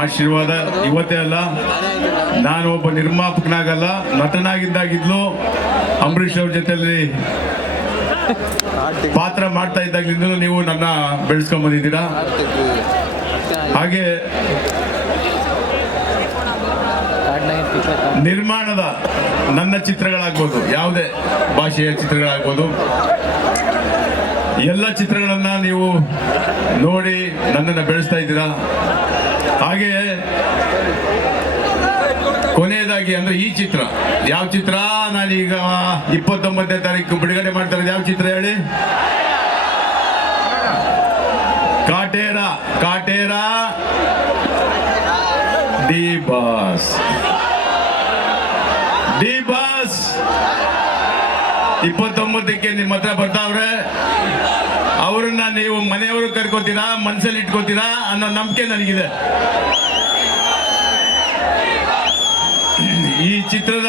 ಆಶೀರ್ವಾದ ಇವತ್ತೇ ಅಲ್ಲ, ನಾನು ಒಬ್ಬ ನಿರ್ಮಾಪಕನಾಗಲ್ಲ, ನಟನಾಗಿದ್ದಾಗಿದ್ಲು ಅಂಬರೀಷ್ ಅವ್ರ ಜೊತೆಯಲ್ಲಿ ಪಾತ್ರ ಮಾಡ್ತಾ ಇದ್ದಾಗಲಿಂದಲೂ ನೀವು ನನ್ನ ಬೆಳೆಸ್ಕೊಂಡ್ ಬಂದಿದ್ದೀರಾ. ಹಾಗೆ ನಿರ್ಮಾಣದ ನನ್ನ ಚಿತ್ರಗಳಾಗ್ಬೋದು, ಯಾವುದೇ ಭಾಷೆಯ ಚಿತ್ರಗಳಾಗ್ಬೋದು, ಎಲ್ಲ ಚಿತ್ರಗಳನ್ನ ನೀವು ನೋಡಿ ನನ್ನನ್ನು ಬೆಳೆಸ್ತಾ ಇದ್ದೀರಾ. ಹಾಗೆ ಕೊನೆಯದಾಗಿ ಅಂದ್ರೆ ಈ ಚಿತ್ರ, ಯಾವ ಚಿತ್ರ ನಾನೀಗ 29ನೇ ತಾರೀಕು ಬಿಡುಗಡೆ ಮಾಡ್ತಾ ಇರೋದು ಯಾವ ಚಿತ್ರ ಹೇಳಿ? Kaatera. Kaatera D boss. D boss 29ಕ್ಕೆ ನಿಮ್ಮ ಹತ್ರ ಬರ್ತಾವ್ರೆ. ಅವರನ್ನ ನೀವು ಮನೆಯವರು ಕರ್ಕೋತೀರಾ, ಮನಸ್ಸಲ್ಲಿ ಇಟ್ಕೋತೀರಾ ಅನ್ನೋ ನಂಬಿಕೆ ನನಗಿದೆ. ಈ ಚಿತ್ರದ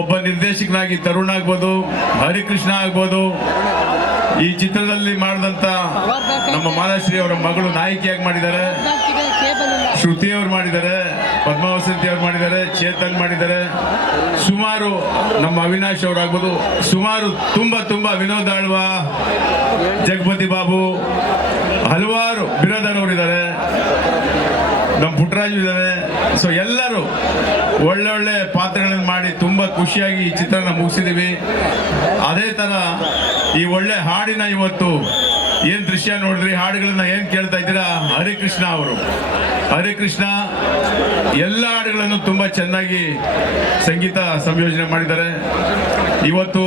ಒಬ್ಬ ನಿರ್ದೇಶಕನಾಗಿ ತರುಣ್ ಆಗ್ಬೋದು, ಹರಿಕೃಷ್ಣ ಆಗ್ಬೋದು, ಈ ಚಿತ್ರದಲ್ಲಿ ಮಾಡಿದಂತ ನಮ್ಮ ಮಾಲಾಶ್ರೀ ಅವರ ಮಗಳು ನಾಯಕಿಯಾಗಿ ಮಾಡಿದ್ದಾರೆ, ಶ್ರುತಿ ಅವರು ಮಾಡಿದ್ದಾರೆ, ಪದ್ಮಾವಸಂತಿ ಅವರು ಮಾಡಿದ್ದಾರೆ, ಚೇತನ್ ಮಾಡಿದ್ದಾರೆ, ಸುಮಾರು ನಮ್ಮ ಅವಿನಾಶ್ ಅವರಾಗ್ಬೋದು, ಸುಮಾರು ತುಂಬಾ ವಿನೋದ್ ಆಳ್ವ, ಜಗಪತಿ ಬಾಬು, ಹಲವಾರು ಬಿರಾದರ್ ಅವರಿದ್ದಾರೆ, ನಮ್ಮ ಪುಟ್ಟರಾಜು ಇದ್ದಾರೆ. ಸೊ ಎಲ್ಲರೂ ಒಳ್ಳೊಳ್ಳೆ ಪಾತ್ರಗಳನ್ನು ಮಾಡಿ ತುಂಬಾ ಖುಷಿಯಾಗಿ ಈ ಚಿತ್ರನ ಮುಗಿಸಿದೀವಿ. ಅದೇ ತರ ಈ ಒಳ್ಳೆ ಹಾಡಿನ ಇವತ್ತು ಏನ್ ದೃಶ್ಯ ನೋಡ್ರಿ, ಹಾಡುಗಳನ್ನ ಏನ್ ಕೇಳ್ತಾ ಇದ್ದೀರಾ, ಹರಿಕೃಷ್ಣ ಅವರು. ಹರಿಕೃಷ್ಣ ಎಲ್ಲ ಹಾಡುಗಳನ್ನು ತುಂಬಾ ಚೆನ್ನಾಗಿ ಸಂಗೀತ ಸಂಯೋಜನೆ ಮಾಡಿದ್ದಾರೆ. ಇವತ್ತು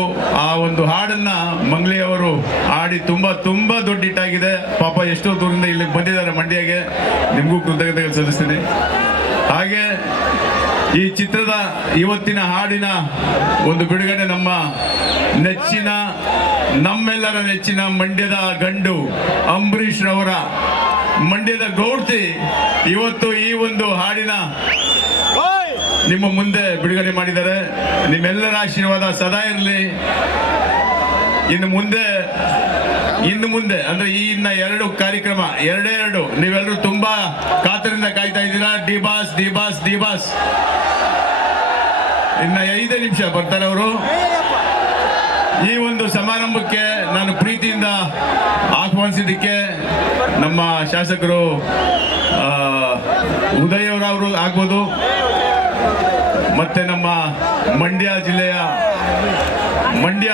ಆ ಒಂದು ಹಾಡನ್ನ ಮಂಗ್ಲಿ ಅವರು ಹಾಡಿ ತುಂಬಾ ದೊಡ್ಡ ಹಿಟ್ಟಾಗಿದೆ. ಪಾಪ ಎಷ್ಟೋ ದೂರದಿಂದ ಇಲ್ಲಿ ಬಂದಿದ್ದಾರೆ ಮಂಡ್ಯಗೆ, ನಿಮಗೂ ಕೃತಜ್ಞತೆಗಳು ಸಲ್ಲಿಸ್ತೀನಿ. ಹಾಗೆ ಈ ಚಿತ್ರದ ಇವತ್ತಿನ ಹಾಡಿನ ಒಂದು ಬಿಡುಗಡೆ ನಮ್ಮ ನೆಚ್ಚಿನ, ನಮ್ಮೆಲ್ಲರ ನೆಚ್ಚಿನ ಮಂಡ್ಯದ ಗಂಡು ಅಂಬರೀಷ್ ರವರ, ಮಂಡ್ಯದ ಗೌಡ್ತಿ ಇವತ್ತು ಈ ಒಂದು ಹಾಡಿನ ನಿಮ್ಮ ಮುಂದೆ ಬಿಡುಗಡೆ ಮಾಡಿದ್ದಾರೆ. ನಿಮ್ಮೆಲ್ಲರ ಆಶೀರ್ವಾದ ಸದಾ ಇರಲಿ. ಇನ್ನು ಮುಂದೆ ಅಂದ್ರೆ ಈ ಇನ್ನ 2 ಕಾರ್ಯಕ್ರಮ, ಎರಡೇ ನೀವೆಲ್ಲರೂ ತುಂಬಾ ಕಾತರಿಂದ ಕಾಯ್ತಾ ಇದ್ದೀರಾ. ಡಿ ಬಾಸ್ ಇನ್ನ 5 ನಿಮಿಷ ಬರ್ತಾರೆ ಅವರು. ಈ ಒಂದು ಸಮಾರಂಭಕ್ಕೆ ನಾನು ಪ್ರೀತಿಯಿಂದ ಆಹ್ವಾನಿಸಿದ್ದಕ್ಕೆ ನಮ್ಮ ಶಾಸಕರು ಉದಯ್ ಅವರು ಆಗ್ಬೋದು, ಮತ್ತೆ ನಮ್ಮ ಮಂಡ್ಯ ಜಿಲ್ಲೆಯ ಮಂಡ್ಯ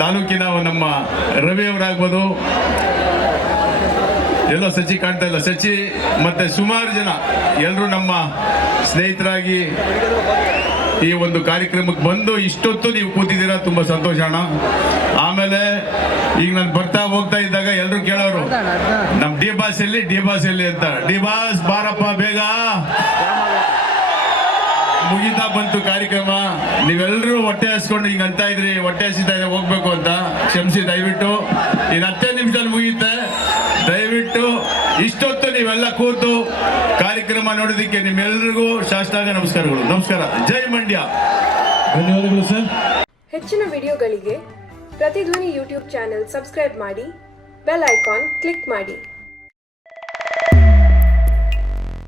ತಾಲೂಕಿನ ನಮ್ಮ ರವಿ ಅವರಾಗ್ಬೋದು, ಎಲ್ಲೋ ಸಚಿ ಕಾಣ್ತಾ ಇಲ್ಲ, ಸಚಿ ಮತ್ತೆ ಸುಮಾರು ಜನ ಎಲ್ಲರೂ ನಮ್ಮ ಸ್ನೇಹಿತರಾಗಿ ಈ ಒಂದು ಕಾರ್ಯಕ್ರಮಕ್ಕೆ ಬಂದು ಇಷ್ಟೊತ್ತು ನೀವು ಕೂತಿದ್ದೀರಾ, ತುಂಬಾ ಸಂತೋಷ ಅಣ್ಣ. ಆಮೇಲೆ ಈಗ ನಾನು ಬರ್ತಾ ಹೋಗ್ತಾ ಇದ್ದಾಗ ಎಲ್ಲರೂ ಕೇಳೋರು, ನಮ್ ಡಿ ಬಾಸ್ ಎಲ್ಲಿ ಅಂತ. ಡಿ ಬಾಸ್ ಬಾರಪ್ಪ ಬೇಗ. ಮುಗಿತಾ ಬಂತು ಕಾರ್ಯಕ್ರಮ. ನೀವೆಲ್ಲರೂ ಹೊಟ್ಟೆ ಹಸ್ಕೊಂಡು ಹಿಂಗ ಅಂತ ಇದ್ರಿ, ಹೊಟ್ಟೆ ಹಸಿತಾ ಇದೆ ಹೋಗ್ಬೇಕು ಅಂತ. ಕ್ಷಮಿಸಿ ದಯವಿಟ್ಟು. ಇನ್ನು 10 ನಿಮಿಷದಲ್ಲಿ ಮುಗಿಯುತ್ತೆ. ದಯವಿಟ್ಟು ಇಷ್ಟೊತ್ತು ನೀವೆಲ್ಲ ಕೂತು ಕಾರ್ಯಕ್ರಮ ನೋಡೋದಕ್ಕೆ ನಿಮ್ಮೆಲ್ಲರಿಗೂ ಶಾಸ್ತ್ರಾಂಗ ನಮಸ್ಕಾರಗಳು. ನಮಸ್ಕಾರ. ಜೈ ಮಂಡ್ಯ. ಧನ್ಯವಾದಗಳು ಸರ್. ಹೆಚ್ಚಿನ ವಿಡಿಯೋಗಳಿಗೆ ಪ್ರತಿಧ್ವನಿ ಯೂಟ್ಯೂಬ್ ಚಾನೆಲ್ ಸಬ್ಸ್ಕ್ರೈಬ್ ಮಾಡಿ, ಬೆಲ್ ಐಕಾನ್ ಕ್ಲಿಕ್ ಮಾಡಿ.